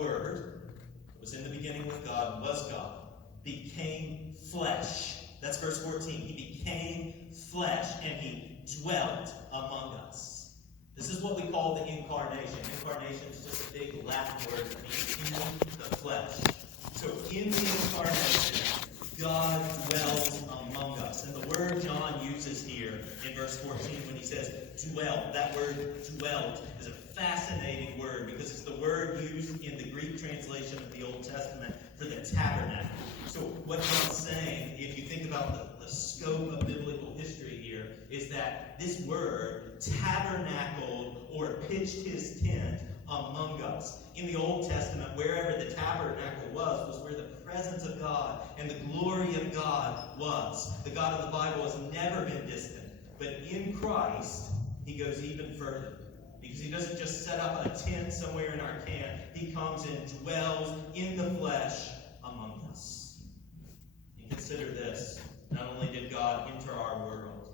Word, that was in the beginning with God and was God, became flesh. That's verse 14. He became flesh and he dwelt among us. This is what we call the incarnation. Incarnation is just a big Latin word that means in the flesh. So in the incarnation, God dwells among us. And the word John uses here in verse 14 when he says dwelt, that word dwelt is a fascinating word because it's the word used in the Greek translation of the Old Testament for the tabernacle. So what John's saying, if you think about the scope of biblical history here, is that this word tabernacled or pitched his tent among us. In the Old Testament, wherever the tabernacle was where the presence of God and the glory of God was. The God of the Bible has never been distant. But in Christ, he goes even further. Because he doesn't just set up a tent somewhere in our camp. He comes and dwells in the flesh among us. And consider this. Not only did God enter our world,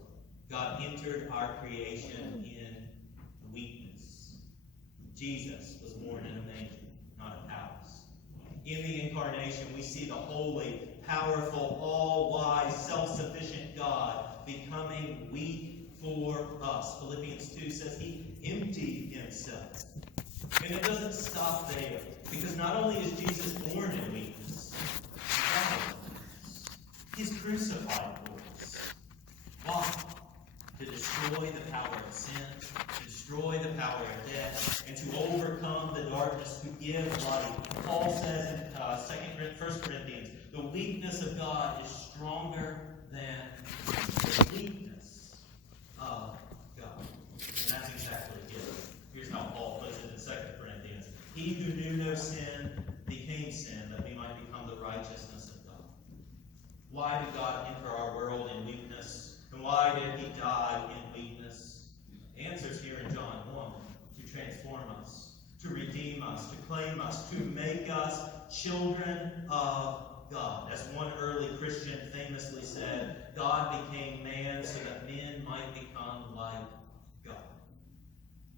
God entered our creation in weakness. Jesus was born in a manger, not a palace. In the incarnation, we see the holy, powerful, all-wise, self-sufficient God becoming weak for us. Philippians 2 says he emptied himself. And it doesn't stop there, because not only is Jesus born in weakness, he's crucified for us. Why? To destroy the power of sin, to destroy the power of death, and to overcome the darkness, to give light. Paul says in 1 Corinthians, the weakness of God is stronger than the weakness of God. And that's exactly it. Here's how Paul puts it in 2 Corinthians. He who knew no sin became sin, that we might become the righteousness of God. Why did God enter our world in weakness? And why did he die in weakness? The answer is here in John 1. To transform us, to redeem us, to claim us, to make us children of God. As one early Christian famously said, God became man so that men might become like God.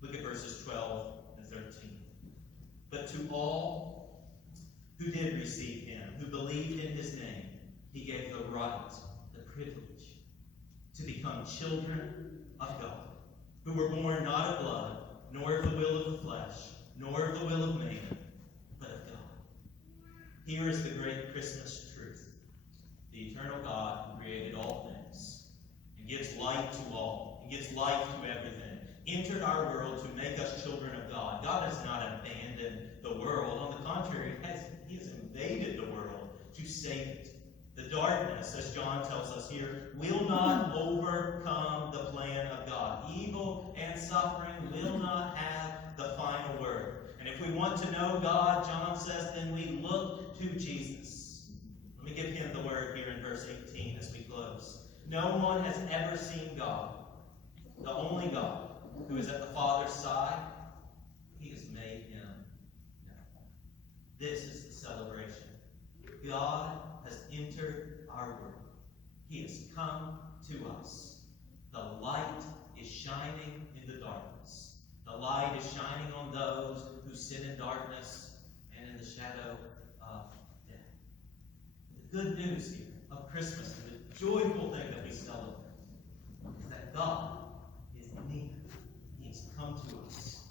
Look at verses 12 and 13. But to all who did receive him, who believed in his name, he gave the right, the privilege, to become children of God, who were born not of blood, nor of the will of the flesh, nor of the will of man, but of God. Here is the great Christmas truth. The eternal God who created all things and gives light to all, and gives life to everything, entered our world to make us children of God. God has not abandoned the world. On the contrary, he has invaded the world to save it. The darkness, as John tells us here, will not overcome the plan of God. Evil and suffering will not have the final word. And if we want to know God, John says, then we look to Jesus. Let me give him the word here in verse 18 as we close. No one has ever seen God, the only God, who is at the Father's side. He has made him known. This is the celebration. God has entered our world. He has come to us. The light is shining in the darkness. The light is shining on those who sit in darkness and in the shadow of death. The good news here of Christmas, the joyful thing that we celebrate, is that God is near. He has come to us.